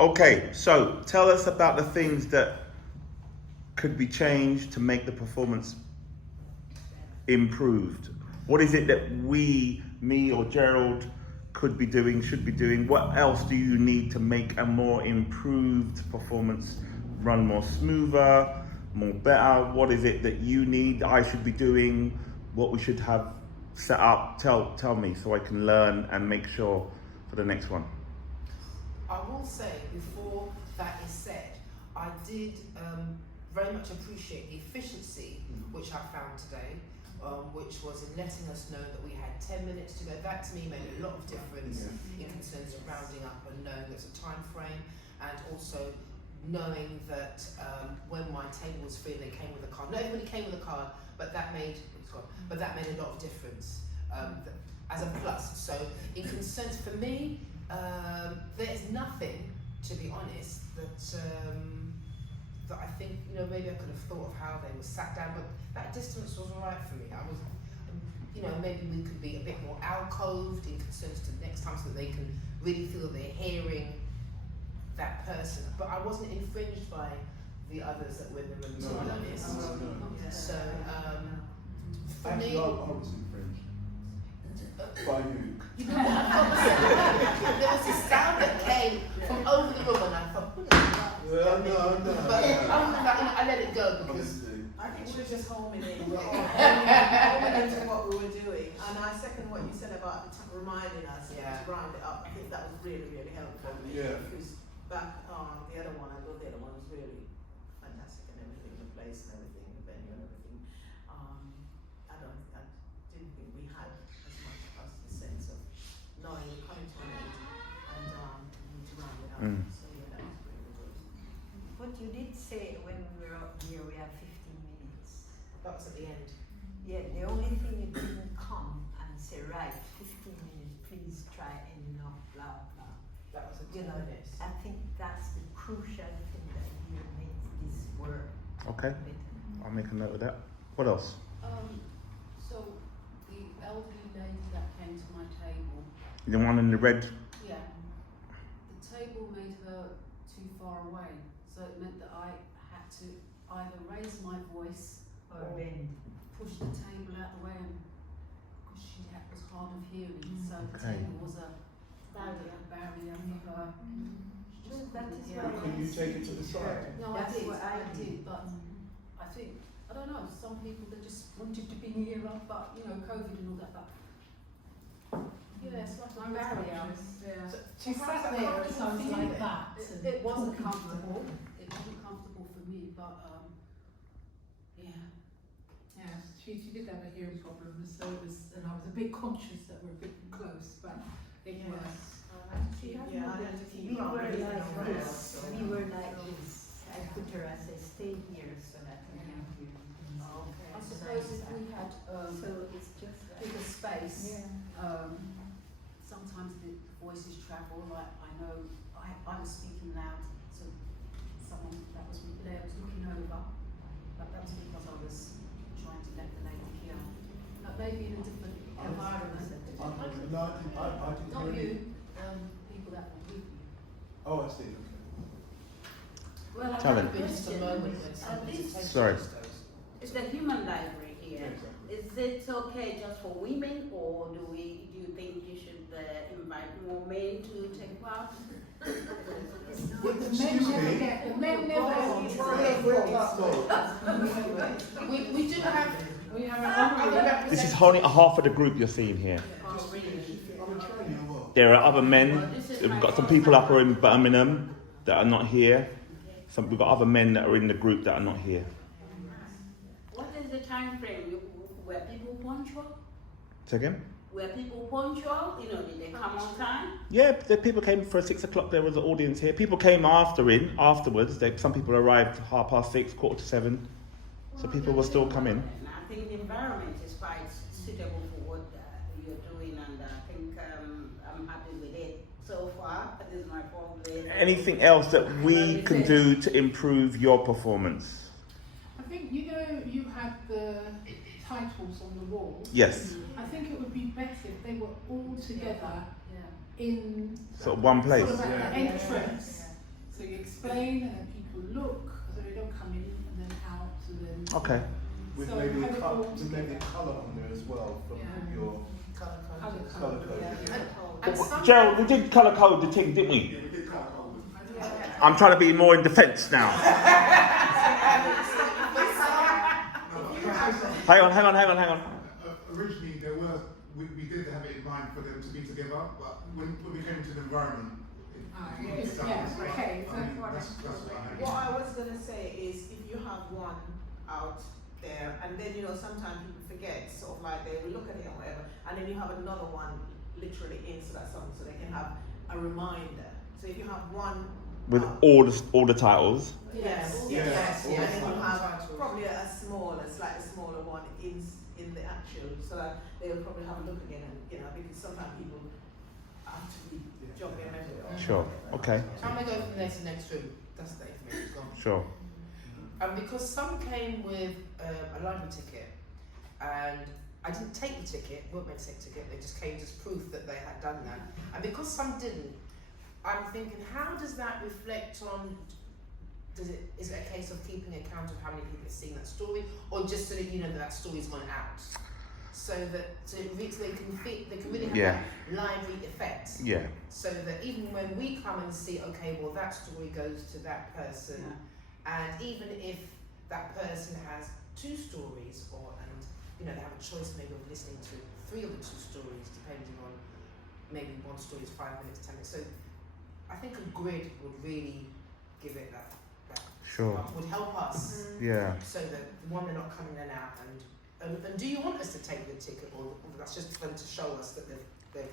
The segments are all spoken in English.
Okay, so tell us about the things that could be changed to make the performance improved. What is it that me or Gerald could be doing, should be doing? What else do you need to make a more improved performance run more smoother, more better? What is it that you need, I should be doing, what we should have set up? Tell me so I can learn and make sure for the next one. I will say, before that is said, I did very much appreciate the efficiency which I found today, which was in letting us know that we had 10 minutes to go. That to me made a lot of difference in terms of rounding up and knowing there's a time frame, and also knowing that when my table was free, they came with a card. Not everybody came with a card, but that made a lot of difference as a plus. So in concerns for me, there's nothing, to be honest, that I think, maybe I could have thought of how they were sat down, but that distance was all right for me. I was, maybe we could be a bit more alcoved in concerns to next time, so that they can really feel they're hearing that person. But I wasn't infringed by the others that were in the room, to be honest. No. So, for Actually, me, I was infringed by you. there was a sound that came from over the room, and I thought, No. but I let it go because. Honestly. I think we were just homing in. We were homing into what we were doing. And I second what you said about reminding us to round it up. I think that was really, really helpful. Yeah. Because back on the other one, I thought the other one was really fantastic and everything, the place and everything, the venue and everything. I didn't think we had as much as the sense of knowing we're coming to an end and we need to round it up. So yeah, that was really good. But you did say when we were up here we have 15 minutes. That was at the end. Yeah, the only thing you didn't come and say, right, 15 minutes, please try and blah, blah. That was at 10 You know, minutes. I think that's the crucial thing that really makes this work. Okay, better. I'll make a note of that. What else? So the elderly lady that came to my table, The one in the red. yeah, the table made her too far away, so it meant that I had to either raise my voice Or bend. push the table out the way, and because she was hard of hearing, so the Okay. table was a barrier for her. She just That couldn't is hear. why Can you take it to the side? No, That's I what I did, but I think, I don't know, some people they just wanted to be nearer, but COVID and all that, but yeah, it's like a barrier. So She sat there, it sounds like that. It wasn't comfortable. It wasn't comfortable for me, but yeah. Yeah, she did have a hearing problem, so it was, and I was a bit conscious that we're a bit close, but it was. Yeah, I had to keep We were running like around, this. so. We were like this. I put her as I stay here so that I can hear. I suppose if we had So it's just like, bigger space, yeah. sometimes the voices travel. Like I know I was speaking loud, so someone that was there was looking over, but that was because I was trying to let the lady hear. But maybe in a different environment. No, I didn't Not hear you, people that were with you. Oh, I see. Okay. Well, I Tell have him. a Been just a question. moment when somebody's This attention Sorry. just goes. is the human library Yeah, here. exactly. Is it okay just for women, or do you think you should invite more men to take part? Excuse me? The men never. We do have other This is only half of the group you're seeing here. Oh, really? I'm a trainee or what? There are other men. We've got some people up in Birmingham that are not here. We've got other men that are in the group that are not here. What is the time frame? Were people punctual? Say again? Were people punctual? Did they come on time? Yeah, the people came for 6 o'clock. There was an audience here. People came afterwards. Some people arrived 6:30, 7:15. So people will still come in. And I think the environment is quite suitable for what you're doing, and I think I'm happy with it so far. This is my problem. Anything else that we can do to improve your performance? I think, you had the titles on the wall. Yes. I think it would be better if they were all together Yeah. in Sort of one place. sort of at Yeah. the entrance, explain and then people look, so they don't come in and then out and then. Okay. With So maybe have it all with maybe together. colour on there as well from Yeah. your colour code. And some, Gerald, we did colour code the thing, didn't we? Yeah, we did colour code. I'm trying to be more in defence now. Hang on. Originally, we did have it in mind for them to be together, but when we came to the environment, Yes, okay. So that's what I meant. What I was gonna say is if you have one out there and then sometimes people forget, sort of like they will look at it and whatever, and then you have another one literally into that song so they can have a reminder. So if you have one With out, all the titles. yes, Yes. and then you have probably a slightly smaller one in the actual, so that they will probably have a look again, and because sometimes people have to be jogging everywhere. Sure. Okay. I'm gonna go from there to next room. That's the information gone. Sure. Because some came with a library ticket, and I didn't take the ticket, weren't meant to take the ticket, they just came as proof that they had done that. And because some didn't, I'm thinking, how does that reflect on, is it a case of keeping account of how many people have seen that story, or just so that that story's gone out? So that they can really have Yeah. that library effect. Yeah. So that even when we come and see, okay, well that story goes to that person, and even if that person has two stories, they have a choice maybe of listening to 3 of the 2 stories, depending on maybe one story is 5 minutes, 10 minutes. So I think a grid would really give it that Sure. would help us, Yeah. so that one, they're not coming in and out. And do you want us to take the ticket, or that's just for them to show us that they've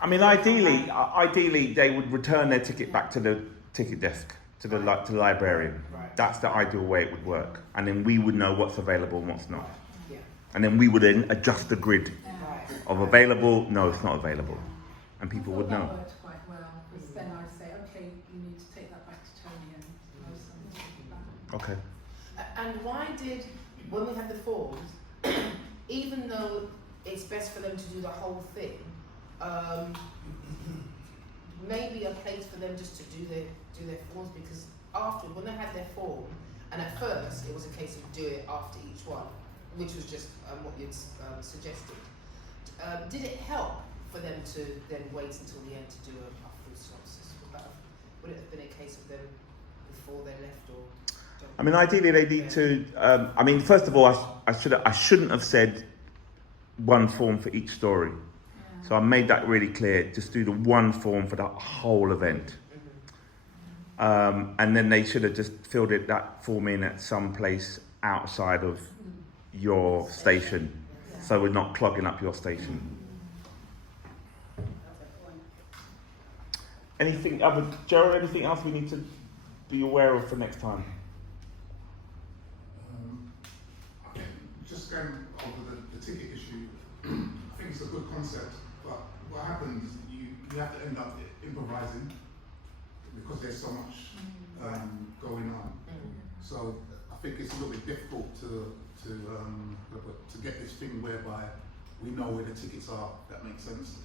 I mean, ideally, they would return their ticket back to the ticket desk, to the librarian. right? That's the ideal way it would work, and then we would know what's available and what's not, Yeah. and then we would then adjust the grid Right. of available. No, it's not available, and people would That know. worked quite well, because then I say, okay, you need to take that back to Tony and know something back. Okay. And why did, when we had the forms, even though it's best for them to do the whole thing, maybe a place for them just to do their forms, because after, when they had their form, and at first it was a case of do it after each one, which was just what you'd suggested. Did it help for them to then wait until the end to do a full synopsis? Would it have been a case of them before they left, or? I mean, ideally, they need to. I mean, first of all, I shouldn't have said one form for each story. So I made that really clear. Just do the one form for that whole event, and then they should have just filled that form in at some place outside of your station, so we're not clogging up your station. Anything other, Gerald? Anything else we need to be aware of for next time? I think just going over the ticket issue, I think it's a good concept, but what happens, you have to end up improvising because there's so much going on. So I think it's a little bit difficult to get this thing whereby we know where the tickets are. If that makes sense.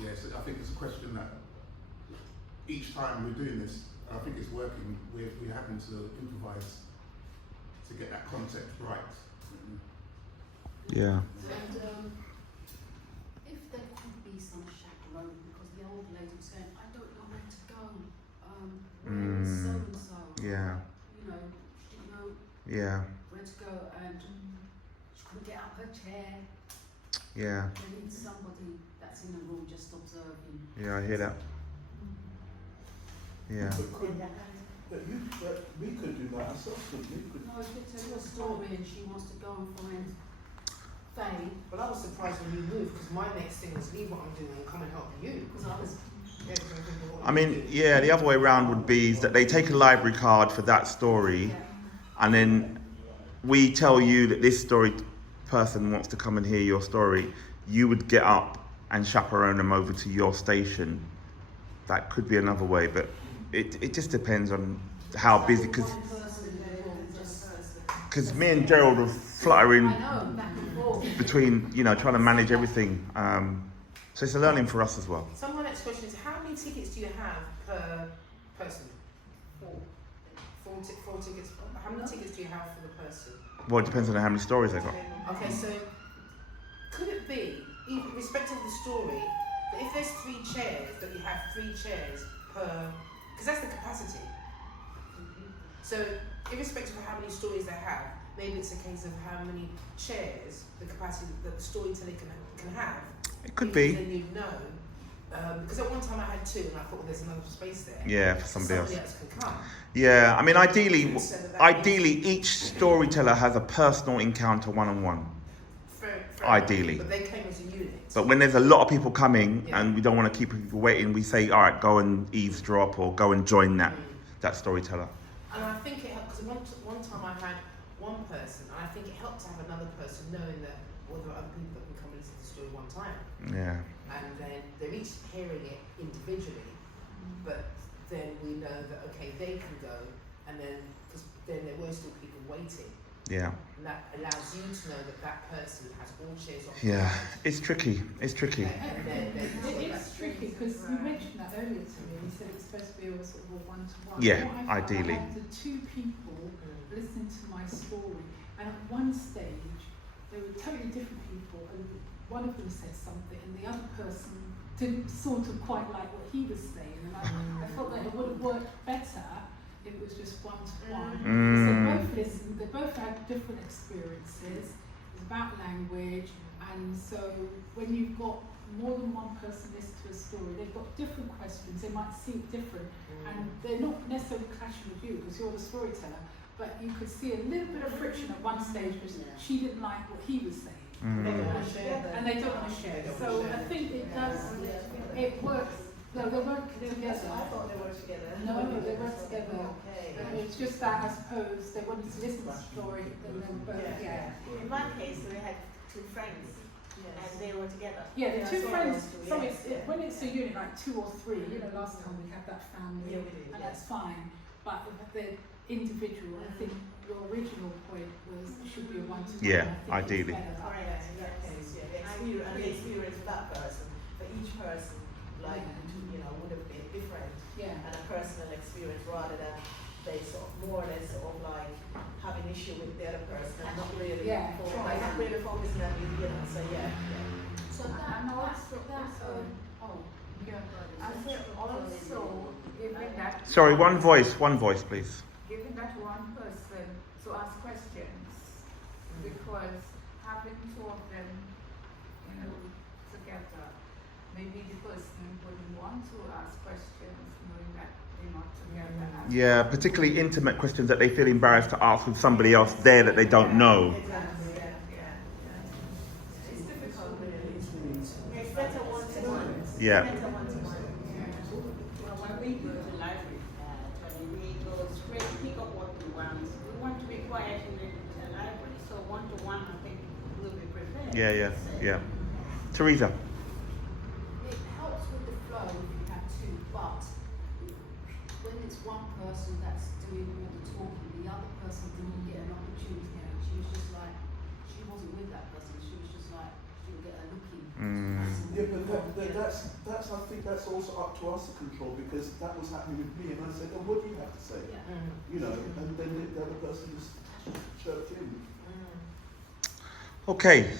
Yes, I think it's a question that each time we're doing this, I think it's working. We're having to improvise to get that concept right. Yeah. And if there could be some chaperone, because the old lady was saying, I don't know where to go. Where is so and so? Yeah. She didn't know Yeah. where to go, and she couldn't get out her chair. Yeah. They need somebody that's in the room just observing. Yeah. I hear that. Yeah. But we could do that ourselves, couldn't we? No, she tell you a story and she wants to go and find Faye. Well, I was surprised when you moved, because my next thing was leave what I'm doing and come and help you, because I was. I mean, yeah, the other way around would be is that they take a library card for that story, and then we tell you that this story person wants to come and hear your story. You would get up and chaperone them over to your station. That could be another way, but it just depends on how busy, because me and Gerald are fluttering I know, back and forth. between, trying to manage everything. So it's a learning for us as well. So my next question is, how many tickets do you have per person? Four tickets. How many tickets do you have for the person? Well, it depends on how many stories they got. Okay, so could it be, even respective of the story, that if there's 3 chairs, that you have 3 chairs per, because that's the capacity. So irrespective of how many stories they have, maybe it's a case of how many chairs, the capacity that the storyteller can have. It could be. Then you'd know. Because at one time I had 2 and I thought, well, there's another space there. Yeah, for somebody else. can come. Yeah, I mean, ideally, So that each storyteller has a personal encounter one-on-one. Fair Ideally. But they came as a unit. But when there's a lot of people coming Yeah. and we don't want to keep people waiting, we say, all right, go and eavesdrop or go and join that storyteller. And I think it helped, because one time I had one person, and I think it helped to have another person knowing that, well, there are other people that can come and listen to the story one time. Yeah. And then they're each hearing it individually, but then we know that, okay, they can go, and then, because then there were still people waiting. Yeah. And that allows you to know that that person has all chairs on. Yeah. It's tricky. It's tricky. And then It's tricky because you mentioned that earlier to me. You said it's supposed to be a sort of a one-to-one. Yeah, What I found, ideally. I had the 2 people listen to my story, and at one stage they were totally different people, and one of them said something, and the other person didn't sort of quite like what he was saying, and I thought that it would have worked better if it was just one-to-one. So both listened. They both had different experiences. It's about language, and so when you've got more than one person listen to a story, they've got different questions, they might see it different, and they're not necessarily clashing with you because you're the storyteller, but you could see a little bit of friction at one stage because she didn't like what he was saying. They don't want to share that. And they don't want to share. So I think it does, it works. No, they weren't together. I thought they were together. No, they weren't together. Okay. It's just that, I suppose, they wanted to listen to the story and then both, yeah. In my case, we had 2 friends, and they were together. Yeah, the 2 Yeah, friends, so so yes, it's, when it's a unit like 2 or 3, you know, last time we had that family, Yeah, we did, and yeah. that's fine. But the individual, I think your original point was it should be a one-to-one. Yeah, I think it's ideally. better. Correct, in that case, yeah. The experience of that person, for each person, like, you know, would have been different. Yeah. And a personal experience rather than they sort of more or less sort of like have an issue with the other person and not really Yeah, like not really focusing on you know, so yeah. So that, I said also, given that. Sorry, one voice, please. Given that one person to ask questions, because having 2 of them, you know, together, maybe the person wouldn't want to ask questions knowing that they're not together. Yeah, particularly intimate questions that they feel embarrassed to ask with somebody else there that they don't know. Exactly, yeah. It's difficult really. It's better one-to-one. Yeah. Better one-to-one. Well, when we go to the library, we go straight, pick up what we want. We want to be quiet in the library, so one-to-one, I think, will be preferred. Yeah. Teresa. It helps with the flow if you have 2, but when it's one person that's doing all the talking, the other person didn't get an opportunity. You know, she was just like, she wasn't with that person. She was just like, she would get a look in. Yeah, but that's I think that's also up to us to control because that was happening with me and I said, oh, what do you have to say? Yeah. You know, and then the other person just chirped in. Okay.